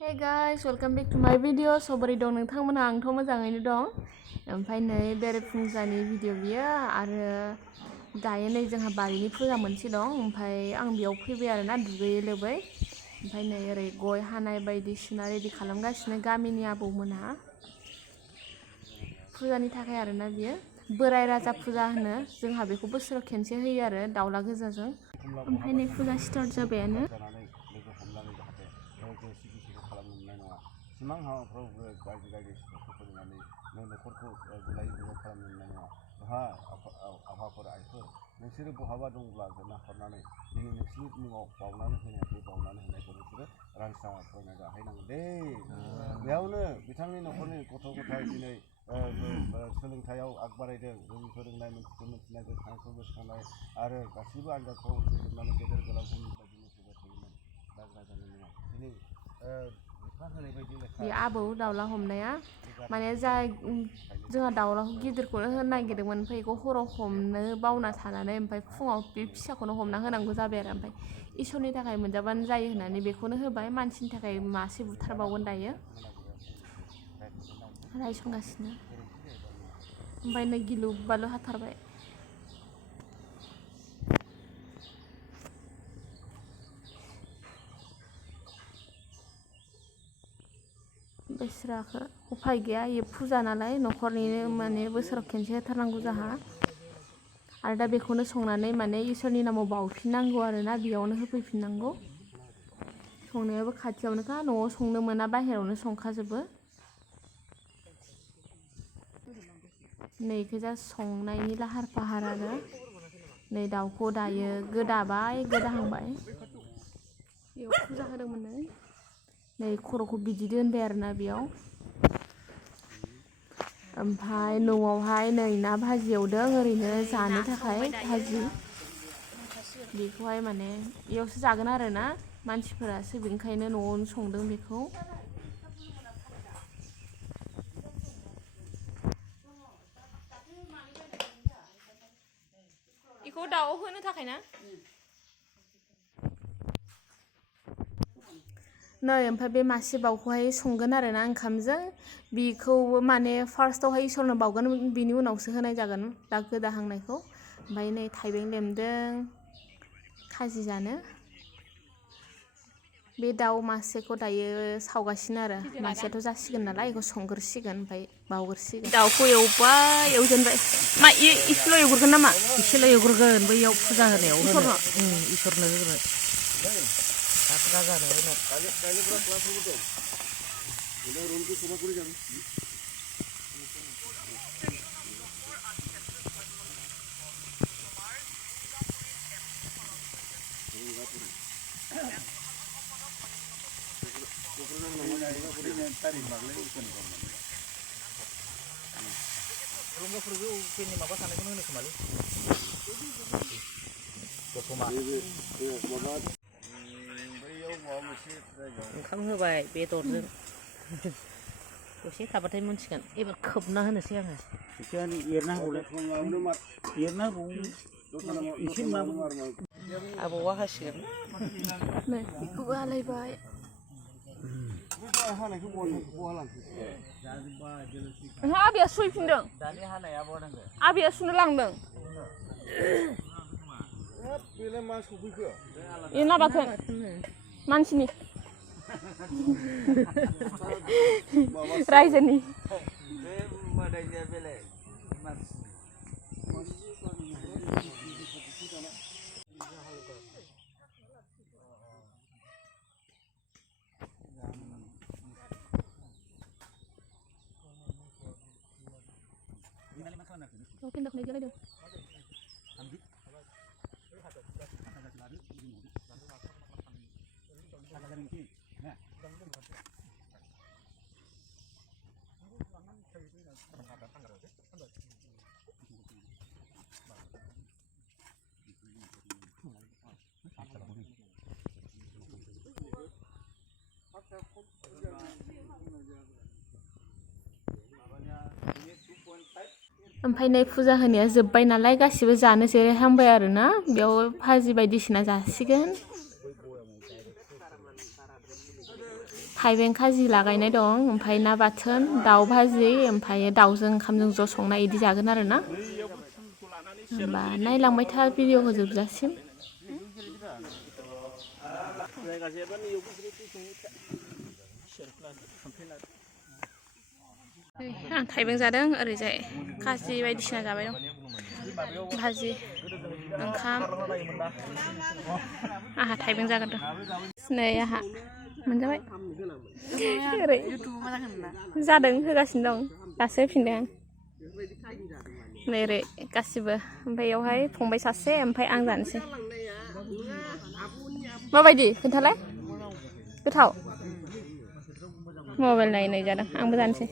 Hey guys, welcome back to my video. Sobari dong nोंथांमोना आंथ' मोजाङैनो दं. ओमफ्राय नै बेरेफुंजानि भिडिअ बियो आरो दायो नै जोंहा बारिनि फुजा मोनसे दं. ओमफ्राय आं बेयाव फैबाय आरोना दुगैयै लोबै. ओमफ्राय नै ओरै गय हानाय बायदिसिना रेडि खालामगासिनो गामिनि आबौमोनहा. फुजानि थाखाय आरोना बियो बोराय राजा फुजा होनो जोंहा बेखौ बोसोराव खेनसे होयो आरो दाउला गोजाजों. ओमफ्राय नै फुजा स्टार्ट जाबायानो. सिमां हाबाफ्रावबो गाज्रि सुबुंफोर फैनानै न'खरखौ गुलाय गुजाय खालामनो मोननाय नङा। बहा आफाफोर आइफोर नोंसोरो बहाबा दंब्ला नाहरनानै दिनै नोंसिनि मुङाव बावनानै होनाय बे बावनानै होनायखौ नोंसोरो रानस्रा फरायना जाहैनांगौ दे। बेयावनो बिथांनि न'खरनि गथ' गथाय दिनै सोलोंथायाव आगबारायदों। रोङि फोरोंनाय मोनथिखौ मोनथिनाय गोसोखांनायखौ गोसोखांनाय आरो गासैबो आनजादखौ उथ्रिजोबनानै गेदेर गोलावफोरनि बायदिनो फैबाय थायोमोन। दा जानाय नङा दिनै बे आबौ दाउला हमनाया माने जोंहा दाउलाखौ गिदिरखौनो होनो नागिरदोंमोन ओमफ्राय बेखौ हराव हमनो बावना थानानै ओमफ्राय फुङाव बे फिसाखौनो हमना होनांगौ जाबाय आरो ओमफ्राय इसोरनि थाखाय मोनजाबानो जायो होननानै बेखौनो होबाय। मानसिनि थाखाय मासे बुथारबावगोन दायो रायसनगासिनो ओमफ्राय नै गिलु बालु हाथारबाय। बेस्राखौ उफाय गैया ये फुजा नालाय न'खरनिनो माने बोसोराव खेनसे होथारनांगौ जाहा आरो दा बेखौनो संनानै माने इसोरनि नामाव बावफिननांगौ आरोना बेयावनो होफैफिननांगौ। संनायाबो खाथियावनोखा न'आव संनो मोना बाहेरायावनो संखाजोबो। नै गोजा संनायनि लाहार फाहार आरो नै दाउखौ दायो गोदाबाय गोदाहांबाय बेयाव फुजा होदोंमोन नै खर'खौ बिदि दोनबाय आरोना बेयाव ओमफ्राय न'आवहाय नै ना भाजि एवदों ओरैनो जानो थाखाय भाजि बेखौहाय माने बेयावसो जागोन आरोना मानसिफोरासो बेनिखायनो न'आवनो संदों बेखौ। बेखौ दाउ होनो थाखाय ना नै ओमफ्राय बे मासे बाउखौहाय संगोन आरोना ओंखामजों बेखौबो माने फार्स्टआवहाय इसोरनो बाउगोन बिनि उनावसो होनाय जागोन दा गोदाहांनायखौ। ओमफ्राय नै थाइबें लेमदों खाजि जानो बे दाउ मासेखौ दायो सावगासिनो आरो मासेयाथ' जासिगोन नालाय बेखौ संग्रोसिगोन ओमफ्राय बाउग्रोसिगोन। दाउखौ एवबाय एवजेनबाय मा इसेल' एवग्रोगोन नामा? इसेल' एवग्रोगोन बैयाव फुजा होनायाव इसोरनो होग्रो हाग्रा जानो माबा थानायखौनो होनो खोमालै दतमा ओंखाम होबाय बेदरजों दसे थाबाथाय मोनसिगोन एबार खोबना होनोसै आङो एरना आबौआ हासिगोन बेखौबो आलायबाय आबैया सुहैफिनदों आबैया सुनो लांदों ए ना बाथोन मानसिनि रायजोनि ओमफ्राय नै फुजा होनाया जोब्बाय नालाय गासिबो जानो जिरायहांबाय आरोना बेयाव भाजि बायदिसिना जासिगोन थाइबें खाजि लागायनाय दं ओमफ्राय ना बाथोन दाउ भाजि ओमफ्राय दाउजों ओंखामजों ज' संनाय इदि जागोन आरो ना होमबा नायलांबाय था भिडिअखौ जोबजासिम आं थाइबें जादों ओरैजाय खाजि बायदिसिना जाबाय दं भाजि ओंखाम आंहा थाइबें जागोरदों नै आंहा मोनजाबाय ओरै जादों होगासिनो दं दासो होफिनदों आं नै ओरै गासिबो ओमफ्राय बेयावहाय फंबाय सासे ओमफ्राय आं जानोसै माबायदि खोन्थालाय गोथाव मबाइल नायै नायै जादों आंबो जानोसै